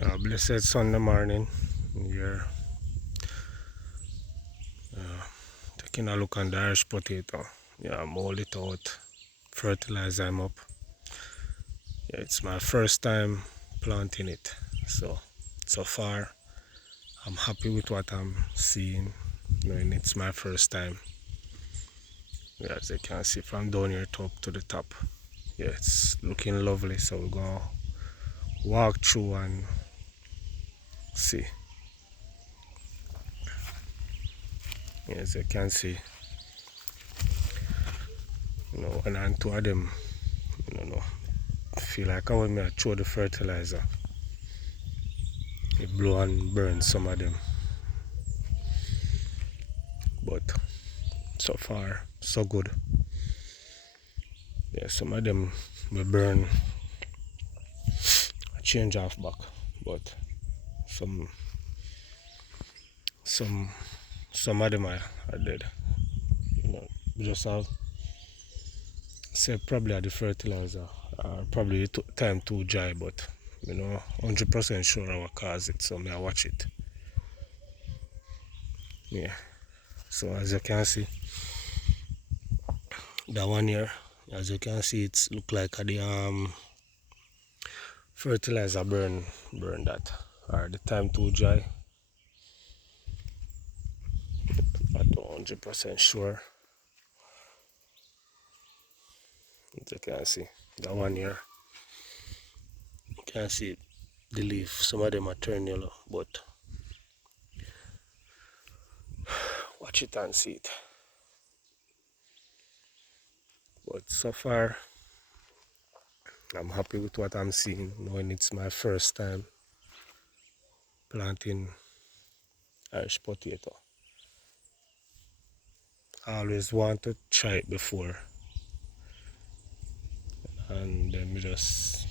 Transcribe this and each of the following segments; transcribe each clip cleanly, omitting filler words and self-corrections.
Blessed Sunday morning. We're taking a look on the Irish potato. Yeah, mold it out, fertilize them up. Yeah, it's my first time planting it. So far, I'm happy with what I'm seeing. Knowing it's my first time. Yeah, as you can see from down here top to the top. Yeah, it's looking lovely. So we're gonna walk through and see. Yeah, as you can see, one and two of them, I feel like I want me to throw the fertilizer. It blow and burn some of them, but so far so good. Yeah, some of them will burn, change off back, but some some some of them are dead. We just have say probably at the fertilizer, probably time too dry, but 100% sure I will cause it, so me I watch it. Yeah, so as you can see, that one here, as you can see, it's look like the fertilizer burn that, or the time too dry. Not 100% sure. As you can see, that one here, you can see the leaf, some of them are turn yellow, but watch it and see it. But so far, I'm happy with what I'm seeing, knowing it's my first time planting Irish potato. I always want to try it before, and then we just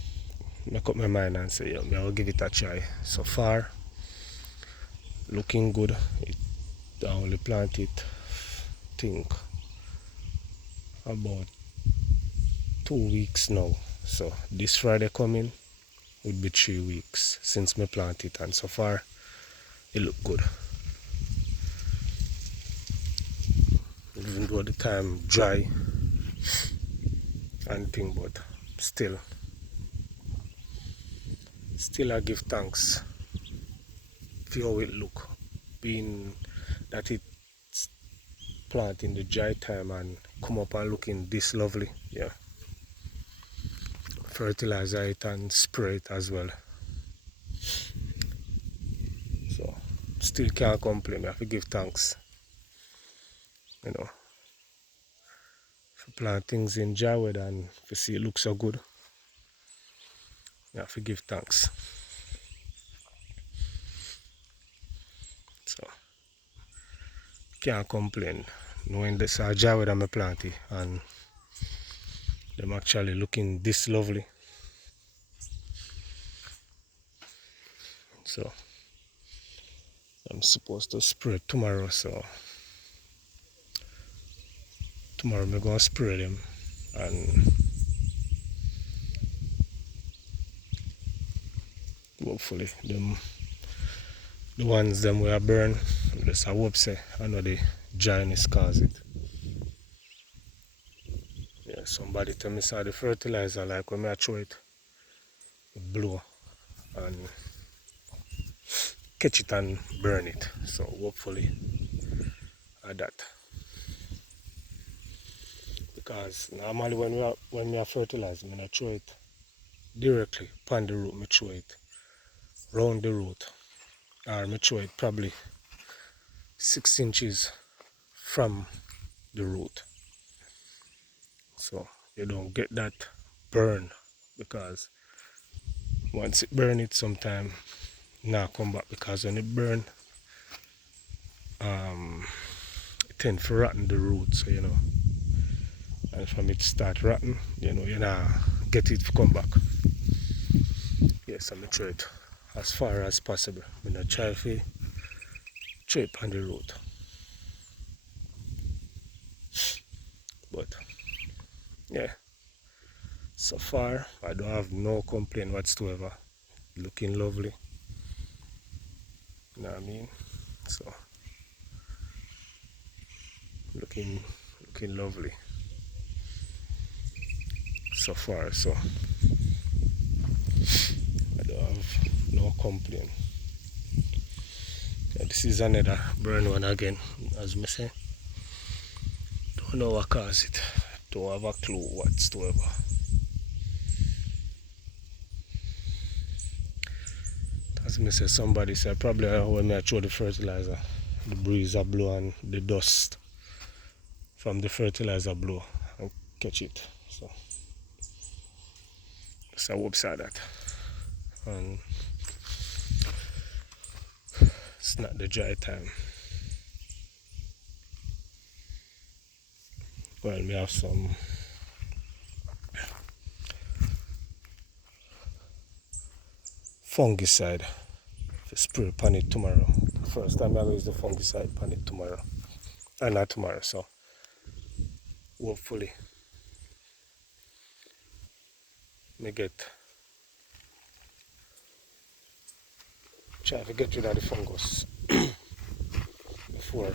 make up my mind and say, yeah, I'll give it a try. So far, looking good. I only planted, think, about 2 weeks now. So this Friday coming would be 3 weeks since me plant it, and so far it look good. Even though the time dry and thing, but still I give thanks for how it look, being that it's plant in the dry time and come up and looking this lovely. Yeah, fertilizer it and spray it as well, so still can't complain. I have to give thanks, for plant things in dry weather and to see it look so good. I have to give thanks. So can't complain knowing this a dry weather I plant it and them actually looking this lovely. So I'm supposed to spray tomorrow, so tomorrow I'm gonna spray them, and hopefully the ones them will burn. Just I hope say I know the dryness cause it. Yeah, somebody tell me saw the fertilizer, like when I throw it, it blow and catch it and burn it. So hopefully that. Because normally when we fertilize, I throw it directly upon the root, I throw it round the root, or I throw it probably 6 inches from the root, so you don't get that burn, because once it burn it sometime now come back, because when it burn it tend to rotten the root, so and from it start rotten, you not get it to come back. Yes, I'm gonna try it as far as possible. I'm gonna try to try it on the root, but yeah, so far I don't have no complaint whatsoever. Looking lovely. You know what I mean? So looking lovely so far. So I don't have no complaint. This is another burn one again, as me say. Don't know what caused it. Don't have a clue whatsoever. As me say, somebody said probably when I throw the fertilizer, the breeze a blow and the dust from the fertilizer blow and catch it. So I hope so that. And it's not the dry time. Well, we have some fungicide to spray upon it tomorrow. First time I use the fungicide upon it tomorrow. And not tomorrow, so hopefully me try to get rid of the fungus before,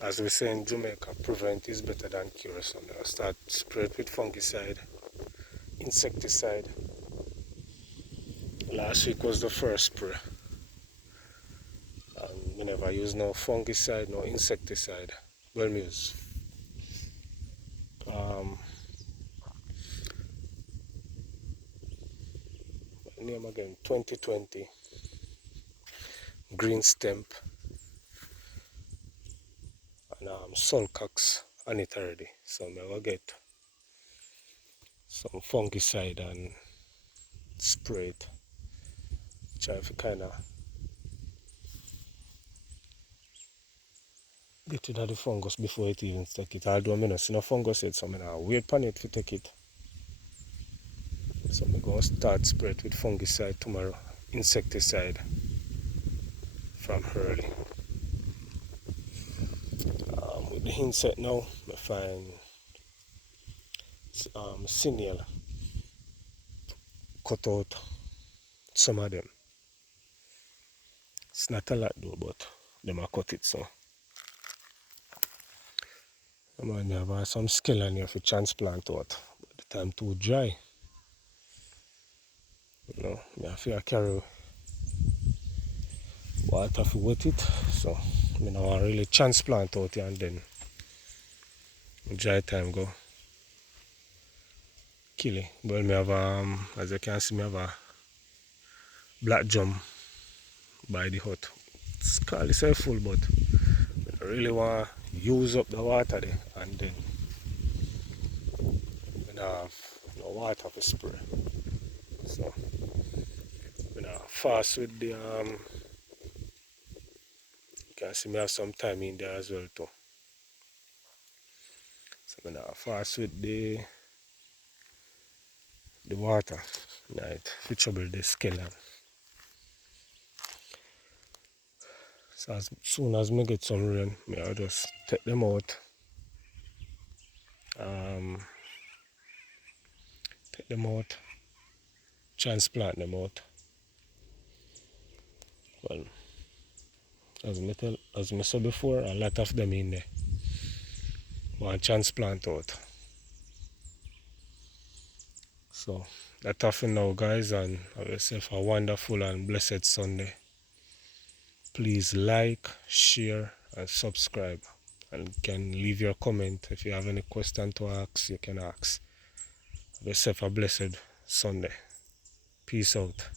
as we say in Jamaica, prevent is better than cure. So I'll start spray it with fungicide, insecticide. Last week was the first spray. We never use no fungicide, no insecticide. Well, we use name again 2020 green stemp and sulcax on it already. So I'm gonna get some fungicide and spray it. Try to kind of get rid of the fungus before it even take it. Although I don't see no fungus yet, so I'm gonna wait on it to take it. So I'm gonna start spray it with fungicide tomorrow, insecticide from early. With the insect now, I find signal cut out some of them. It's not a lot though, but them are cut it so. I might have some skeleton here for transplant out, but the time too dry. You know, I have to carry water to wet it, so I don't want really transplant out here and then dry time go kill it. But me have as you can see, me have a black drum by the hut. It's called itself full, but I really want to use up the water there, and then I have no water to spray. So I'm fast with the you can see me have some time in there as well too. So I'm fast with the water, right? To trouble the skeleton. So as soon as I get some rain, I'll just take them out. Take them out, transplant them out. Well, as I said before, a lot of them in there. Want transplant out. So that's all for now, guys, and have yourself a wonderful and blessed Sunday. Please like, share, and subscribe. And you can leave your comment. If you have any question to ask, you can ask. Have yourself a blessed Sunday. Peace out.